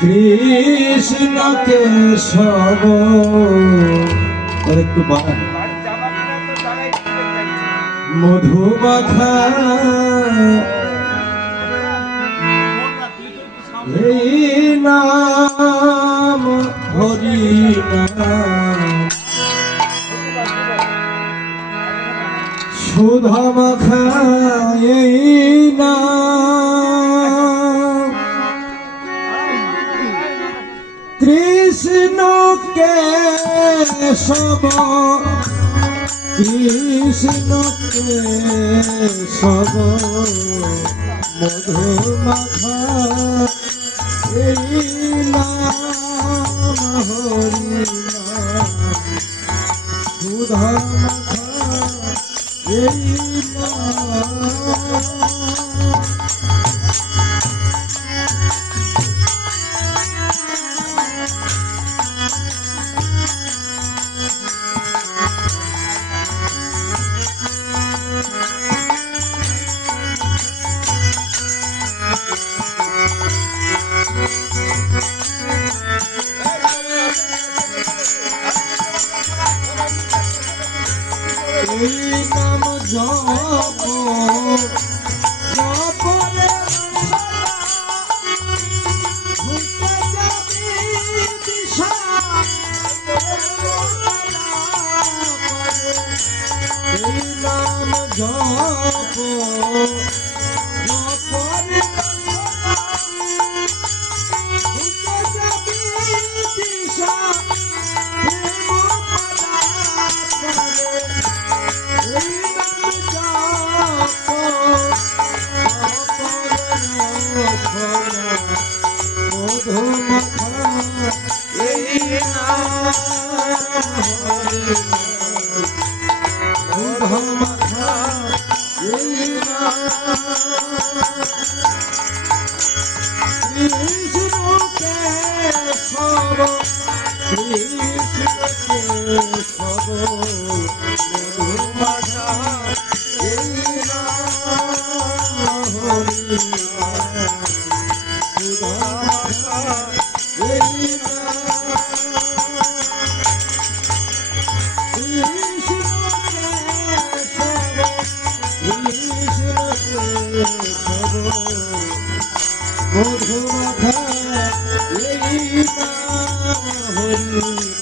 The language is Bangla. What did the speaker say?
কৃষ্ণ কেশব একটু বাড়ান মধুমাখা এই নাম হরি নাম সুধা মাখা এই নাম কৃষ্ণ কেশব কৃষ্ণ কেশব মধুমাখা এই নাম হরি নাম সুধা মাখা এই নাম এই নাম জপ জপ রে ভুলতে যাবি দিশা এই নাম জপ জপ রে ভুলতে যাবি দিশা মধুমাখা এই নাম হরি